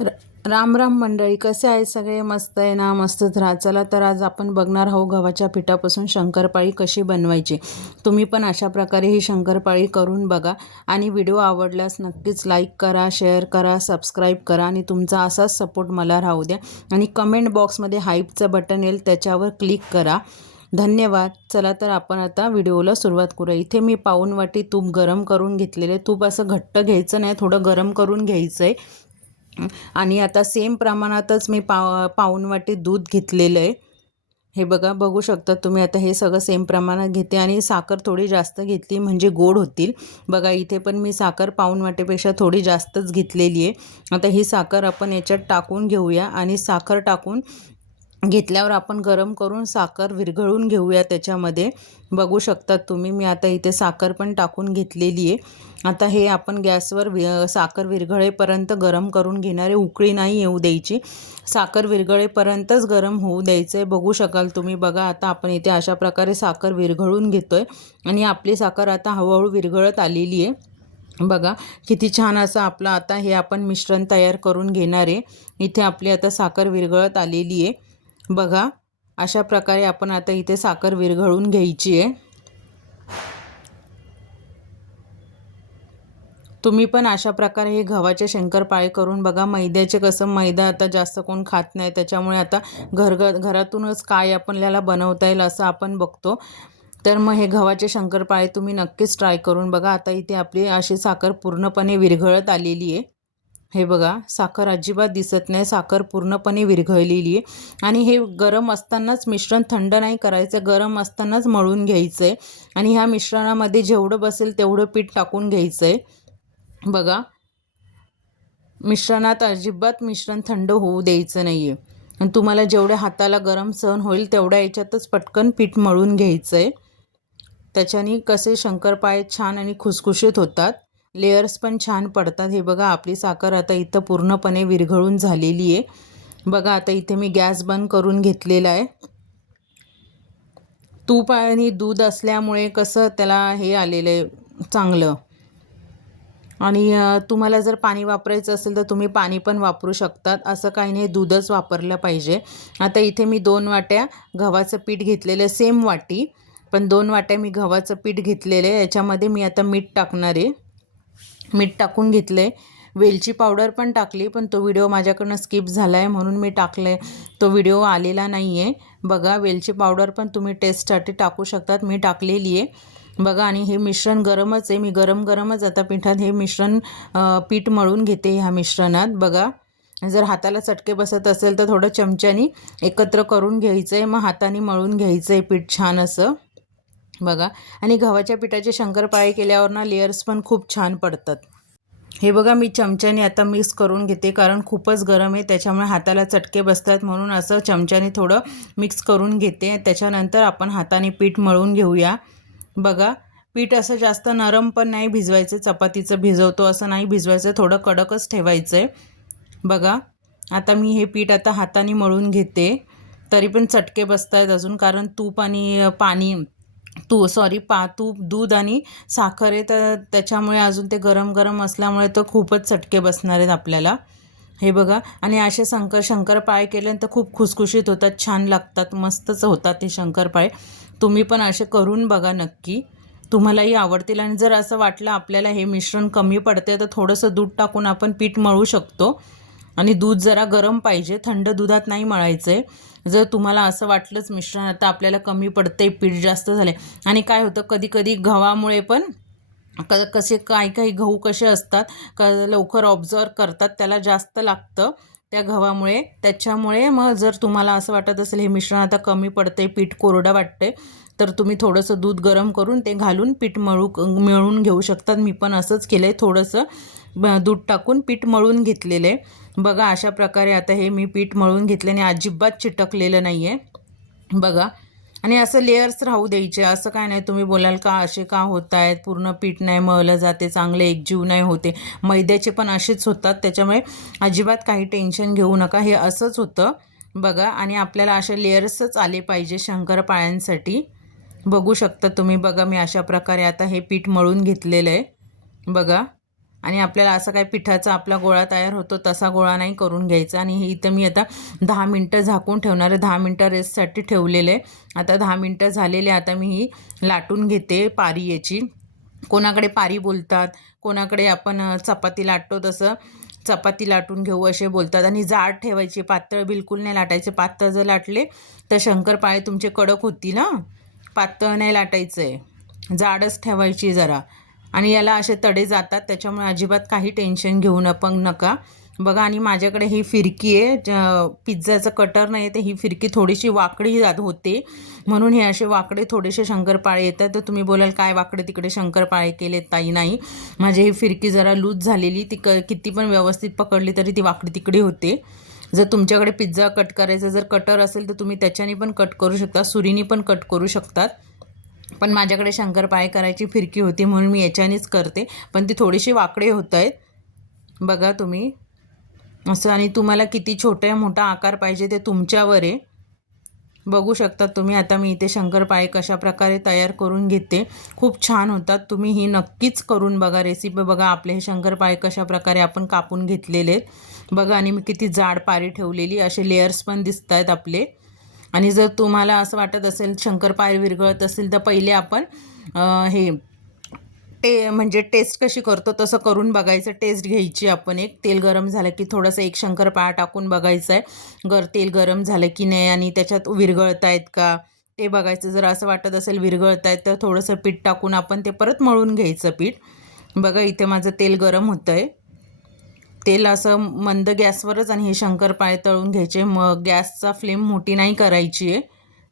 र राम राम मंडळी कसे आहे सगळे? मस्त आहे ना? मस्तच राहा चला तर आज आपण बघणार आहोत गव्हाच्या पिठापासून शंकरपाळी कशी बनवायची. तुम्ही पण अशा प्रकारे ही शंकरपाळी करून बघा आणि व्हिडिओ आवडल्यास नक्कीच लाईक करा शेअर करा सबस्क्राईब करा आणि तुमचा असाच सपोर्ट मला राहू द्या. आणि कमेंट बॉक्समध्ये हाईपचं बटन येईल त्याच्यावर क्लिक करा. धन्यवाद. चला तर आपण आता व्हिडिओला सुरुवात करूया. इथे मी पाऊन वाटी तूप गरम करून घेतलेले तूप असं घट्ट घ्यायचं नाही थोडं गरम करून घ्यायचं आहे आणि आता सेम प्रमाणातच मी पा पाऊण वाटी दूध घेतलेलं आहे. हे बघा बघू शकता तुम्ही आता हे सगळं सेम प्रमाणात घेते आणि साखर थोडी जास्त घेतली म्हणजे गोड होतील. बघा इथे पण मी साखर पाऊण वाटेपेक्षा थोडी जास्तच घेतलेली आहे. आता ही साखर आपण याच्यात टाकून घेऊया आणि साखर टाकून घेतल्यावर आपण गरम करून साखर विरघळून घेऊया त्याच्यामध्ये. बघू शकतात तुम्ही मी आता इथे साखर पण टाकून घेतलेली आहे. आता हे आपण गॅसवर वि साखर विरघळेपर्यंत गरम करून घेणारे उकळी नाही येऊ द्यायची. साखर विरघळेपर्यंतच गरम होऊ द्यायचं आहे बघू शकाल तुम्ही. बघा आता आपण इथे अशा प्रकारे साखर विरघळून घेतो आहे आणि आपली साखर आता हळूहळू विरघळत आलेली आहे. बघा किती छान असं आपलं आता हे आपण मिश्रण तयार करून घेणार आहे. इथे आपली आता साखर विरघळत आलेली आहे. बघा अशा प्रकारे आपण आता इथे साखर विरघळून घ्यायची आहे. तुम्ही पण अशा प्रकारे हे गव्हाचे शंकरपाळे करून बघा मैद्याचे कसं मैदा आता जास्त कोण खात नाही त्याच्यामुळे आता घर घरातूनच काय आपल्याला बनवता येईल असं आपण बघतो. तर मग हे गव्हाचे शंकरपाळे तुम्ही नक्कीच ट्राय करून बघा आता इथे आपली अशी साखर पूर्णपणे विरघळत आलेली आहे. हे बघा साखर अजिबात दिसत नाही साखर पूर्णपणे विरघळलेली आहे. आणि हे गरम असतानाच मिश्रण थंड नाही करायचं गरम असतानाच मळून घ्यायचं आहे आणि ह्या मिश्रणामध्ये जेवढं बसेल तेवढं पीठ टाकून घ्यायचं आहे बघा मिश्रणात अजिबात मिश्रण थंड होऊ द्यायचं नाही आहे आणि तुम्हाला जेवढ्या हाताला गरम सहन होईल तेवढ्या याच्यातच पटकन पीठ मळून घ्यायचं आहे त्याच्याने कसे शंकरपाळे छान आणि खुसखुशीत होतात. लेयर्स पण छान पडतात. हे बघा आपली साखर आता इथं पूर्णपणे विरघळून झालेली आहे. बघा आता इथे मी गॅस बंद करून घेतलेला आहे. तूप आणि दूध असल्यामुळे कसं त्याला हे आलेलं आहे चांगलं. आणि तुम्हाला जर पाणी वापरायचं असेल तर तुम्ही पाणी पण वापरू शकतात. असं काही नाही दूधच वापरलं पाहिजे. आता इथे मी दोन वाट्या गव्हाचं पीठ घेतलेलं सेम वाटी. पण दोन वाट्या मी गव्हाचं पीठ घेतलेलं आहे. याच्यामध्ये मी आता मीठ टाकणार आहे. मीठ टाकून घेतलं आहे वेलची पावडर पण टाकली पण तो व्हिडिओ माझ्याकडनं स्किप झाला आहे म्हणून मी टाकलं तो व्हिडिओ आलेला नाही आहे बघा वेलची पावडर पण तुम्ही टेस्टसाठी टाकू शकतात. मी टाकलेली आहे. बघा आणि हे मिश्रण गरमच आहे. मी गरम गरमच आता पिठात हे मिश्रण पीठ मळून घेते ह्या मिश्रणात. बघा जर हाताला चटके बसत असेल तर थोडं चमच्यानी एकत्र करून घ्यायचं आहे मग हाताने मळून घ्यायचं आहे पीठ छान असं. बघा. आणि गव्हाच्या पिठाचे शंकरपाळे केल्यावर ना लेयर्स पण खूप छान पडतात. हे बघा मी चमच्याने आता मिक्स करून घेते कारण खूपच गरम आहे. त्याच्यामुळे हाताला चटके बसतात म्हणून असं चमच्याने थोडं मिक्स करून घेते. त्याच्यानंतर आपण हाताने पीठ मळून घेऊया. बघा पीठ असं जास्त नरम पण नाही भिजवायचं. चपातीचं भिजवतो असं नाही भिजवायचं. थोडं कडकच ठेवायचं आहे बघा आता मी हे पीठ आता हाताने मळून घेते. तरी पण चटके बसत आहेत अजून कारण तूप आणि पाणी तू सॉरी पा तूप दूध आणि साखर आहे तर त्याच्यामुळे अजून ते गरम गरम असल्यामुळे तर खूपच चटके बसणार आहेत आपल्याला. हे बघा आणि असे शंकर शंकरपाळे तर खूप खुसखुशीत होतात छान लागतात मस्तच होतात ते शंकरपाळे तुम्ही पण असे करून बघा नक्की. तुम्हालाही आवडतील आणि जर असं वाटलं आपल्याला हे मिश्रण कमी पडते तर थोडंसं दूध टाकून आपण पीठ मळू शकतो. आणि दूध जरा गरम पाहिजे थंड दुधात नाही मळायचं आहे जर तुम्हाला असं वाटलंच मिश्रण आता आपल्याला कमी पडते पीठ जास्त झाले आणि काय होतं कधी कधी गव्हामुळे पण क कसे काही काही गहू कसे असतात क लवकर ऑब्झर्व करतात त्याला जास्त लागतं त्या गव्हामुळे त्याच्यामुळे मग जर तुम्हाला असं वाटत असेल हे मिश्रण आता कमी पडते पीठ कोरडं वाटते तर तुम्ही थोडंसं दूध गरम करून ते घालून पीठ मळू मिळून घेऊ शकतात. मी पण असंच केलं आहे थोडंसं दूध टाकून पीठ मळून घेतलेलं आहे बघा अशा प्रकारे आता हे मी पीठ मळून घेतल्याने अजिबात चिटकलेलं नाही आहे बघा आणि असं लेयर्स राहू द्यायचे. असं काय नाही तुम्ही बोलाल का असे का होत आहेत पूर्ण पीठ नाही मळलं जाते चांगले एकजीव नाही होते. मैद्याचे पण असेच होतात त्याच्यामुळे अजिबात काही टेन्शन घेऊ नका. हे असंच होतं. बघा आणि आपल्याला असे लेयर्सच आले पाहिजे शंकरपाळ्यांसाठी. बघू शकता तुम्ही. बघा मी अशा प्रकारे आता हे पीठ मळून घेतलेलं आहे. बघा. आणि आपल्याला असं काय पिठाचा आपला गोळा तयार होतो तसा गोळा नाही करून घ्यायचा. आणि हे इथं मी आता दहा मिनटं झाकून ठेवणार आहे. दहा मिनटं रेस्टसाठी ठेवलेलं आहे. आता दहा मिनटं झालेले आता मी ही लाटून घेते पारी याची. कोणाकडे पारी बोलतात कोणाकडे आपण चपाती लाटतो तसं चपाती लाटून घेऊ असे बोलतात. आणि जाड ठेवायची पातळ बिलकुल नाही लाटायचे. पातळ जर लाटले तर शंकरपाळे तुमचे कडक होतील ना पातळ नाही लाटायचं आहे जाडच ठेवायची जरा. आणि याला असे तडे जातात त्याच्यामुळे अजिबात काही टेन्शन घेऊ न पण नका. बघा आणि माझ्याकडे ही फिरकी आहे पिझ्झाचं कटर नाही तर ही फिरकी थोडीशी वाकडी जात होते. म्हणून हे असे वाकडे थोडेसे शंकरपाळे येतात. तर तुम्ही बोलाल काय वाकडे तिकडे शंकरपाळे केले ताई? नाही. माझी ही फिरकी जरा लूज झालेली ती क किती पण व्यवस्थित पकडली तरी ती वाकडी तिकडे होते. जर तुमच्याकडे पिझ्झा कट करायचा जर कटर असेल तर तुम्ही त्याच्याने पण कट करू शकता सुरीने पण कट करू शकतात. पण माझ्याकडे शंकरपाळे करायची फिरकी होती म्हणून मी याच्यानेच करते. पण ती थोडीशी वाकडे होत आहेत. बघा तुम्ही. असं आणि तुम्हाला किती छोटा मोठा आकार पाहिजे ते तुमच्यावर आहे. बघू शकता तुम्ही. आता मी इथे शंकरपाळे कशा प्रकारे तयार करून घेते. खूप छान होतात. तुम्ही ही नक्कीच करून बघा. रेसिपी बघा. आपले हे शंकरपाळे कशा प्रकारे आपण कापून घेतलेले आहेत. बघा आणि मी किती जाड पारी ठेवलेली. असे लेयर्स पण दिसत आहेत आपले. आणि जर तुम्हाला असं वाटत असेल शंकरपाळे विरघळत असेल तर पहिले आपण हे टे म्हणजे टेस्ट कशी करतो तसं करून बघायचं. टेस्ट घ्यायची आपण एक. तेल गरम झालं की थोडंसं एक शंकरपाळा टाकून बघायचं आहे गर तेल गरम झालं की नाही आणि त्याच्यात विरघळत आहेत का? ते बघायचं. जर असं वाटत असेल विरघळत आहेत तर थोडंसं पीठ टाकून आपण ते परत मळून घ्यायचं पीठ. बघा इथे माझं तेल गरम होतं आहे तेल असं मंद गॅसवरच आणि हे शंकरपाळे तळून घ्यायचे. मग गॅसचा फ्लेम मोठी नाही करायची आहे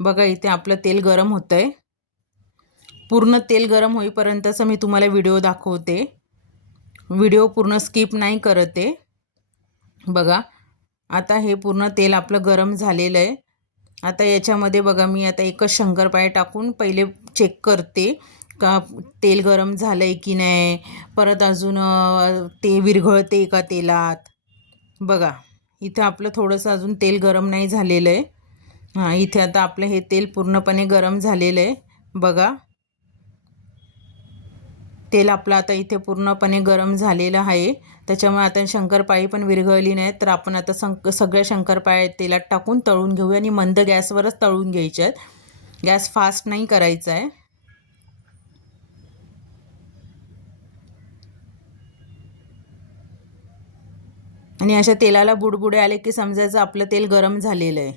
बघा इथे आपलं तेल गरम होतं आहे पूर्ण तेल गरम होईपर्यंतचं मी तुम्हाला व्हिडिओ दाखवते. व्हिडिओ पूर्ण स्किप नाही करत. आहे बघा आता हे पूर्ण तेल आपलं गरम झालेलं आहे आता याच्यामध्ये बघा मी आता एकच शंकरपाळे टाकून पहिले चेक करते. का तेल गरम झालं आहे की नाही? परत अजून ते विरघळते का तेलात? बघा इथं आपलं थोडंसं अजून तेल गरम नाही झालेलं आहे हां इथे आता आपलं हे तेल पूर्णपणे गरम झालेलं आहे बघा. तेल आपलं आता इथे पूर्णपणे गरम झालेलं आहे. त्याच्यामुळे आता शंकरपाळी पण विरघळली नाही तर आपण आता संक सगळ्या शंकरपाळ्या तेलात टाकून तळून घेऊया आणि मंद गॅसवरच तळून घ्यायचे आहेत गॅस फास्ट नाही करायचा आहे आणि अशा तेलाला बुडबुडे आले की समजायचं आपलं तेल गरम झालेलं आहे.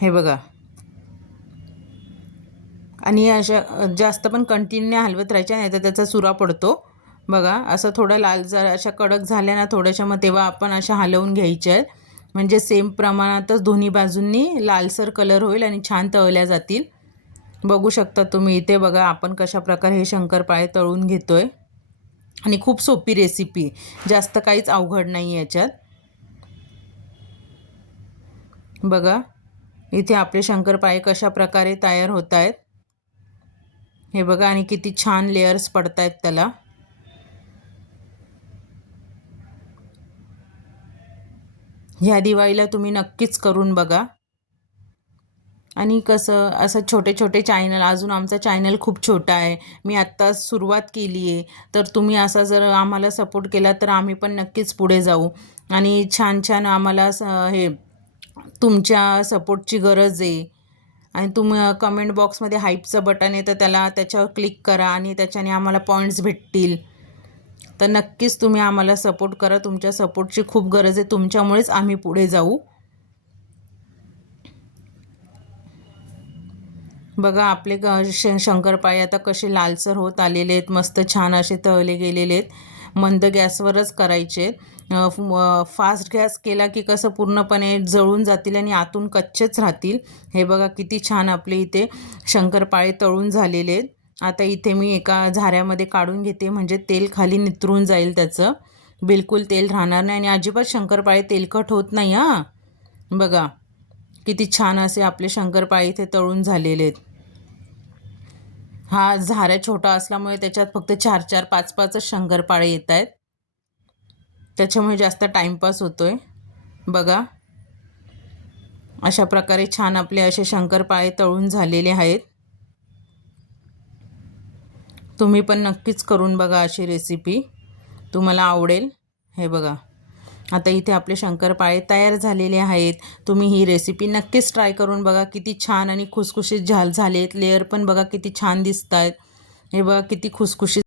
हे बघा. आणि अशा जास्त पण कंटिन्यू हलवत राहायच्या नाही तर त्याचा सुरा पडतो. बघा असं थोडं लाल जर अशा कडक झाल्या ना थोड्याशा मग तेव्हा आपण अशा हलवून घ्यायच्या आहेत. म्हणजे सेम प्रमाणातच दोन्ही बाजूंनी लालसर कलर होईल आणि छान तळल्या जातील. बघू शकता तुम्ही इथे बघा आपण कशा प्रकारे हे शंकरपाळे तळून घेतो आहे आणि खूप सोपी रेसिपी जास्त काहीच अवघड नाही आहे याच्यात. बघा इथे आपले शंकरपाळे कशा प्रकारे तयार होत आहेत. हे बघा आणि किती छान लेयर्स पडत आहेत त्याला. ह्या दिवाळीला तुम्ही नक्कीच करून बघा. आणि कसं असं छोटे छोटे चॅनल अजून आमचा चॅनल खूप छोटा आहे. मी आत्ता सुरुवात केली आहे. तर तुम्ही असा जर आम्हाला सपोर्ट केला तर आम्ही पण नक्कीच पुढे जाऊ. आणि छान छान आम्हाला स हे तुमच्या सपोर्टची गरज आहे. आणि तुम कमेंट बॉक्समध्ये हाईपचं बटन आहे तर त्याला त्याच्यावर क्लिक करा आणि त्याच्याने आम्हाला पॉईंट्स भेटतील. तर नक्कीच तुम्ही आम्हाला सपोर्ट करा. तुमच्या सपोर्टची खूप गरज आहे. तुमच्यामुळेच आम्ही पुढे जाऊ. बघा आपले ग श शंकरपाळे आता कसे लालसर होत आलेले आहेत मस्त छान असे तळले गेलेले आहेत. मंद गॅसवरच करायचे. फास्ट गॅस केला की कसं पूर्णपणे जळून जातील आणि आतून कच्चेच राहतील. हे बघा किती छान आपले इथे शंकरपाळे तळून झालेले आहेत. आता इथे मी एका झाऱ्यामध्ये काढून घेते म्हणजे तेल खाली नितरून जाईल त्याचं. बिलकुल तेल राहणार नाही आणि अजिबात शंकरपाळे तेलकट होत नाही हां. बघा किती छान असे आपले शंकरपाळे इथे तळून झालेले आहेत. हा झारा छोटा असल्यामुळे त्याच्यात फक्त चार चार पाच पाचच शंकरपाळे येत आहेत. त्याच्यामुळे जास्त टाईमपास होतोय. बघा. अशा प्रकारे छान आपले असे शंकरपाळे तळून झालेले आहेत. तुम्ही पण नक्कीच करून बघा अशी रेसिपी तुम्हाला आवडेल. हे बघा. आता इथे आपले शंकरपाळे तयार झालेले आहेत. तुम्ही ही रेसिपी नक्कीच ट्राय करून बघा. किती छान आणि खुसखुशीत झाल झालेत. लेअर पण बघा किती छान दिसत आहेत हे बघा किती खुसखुशीत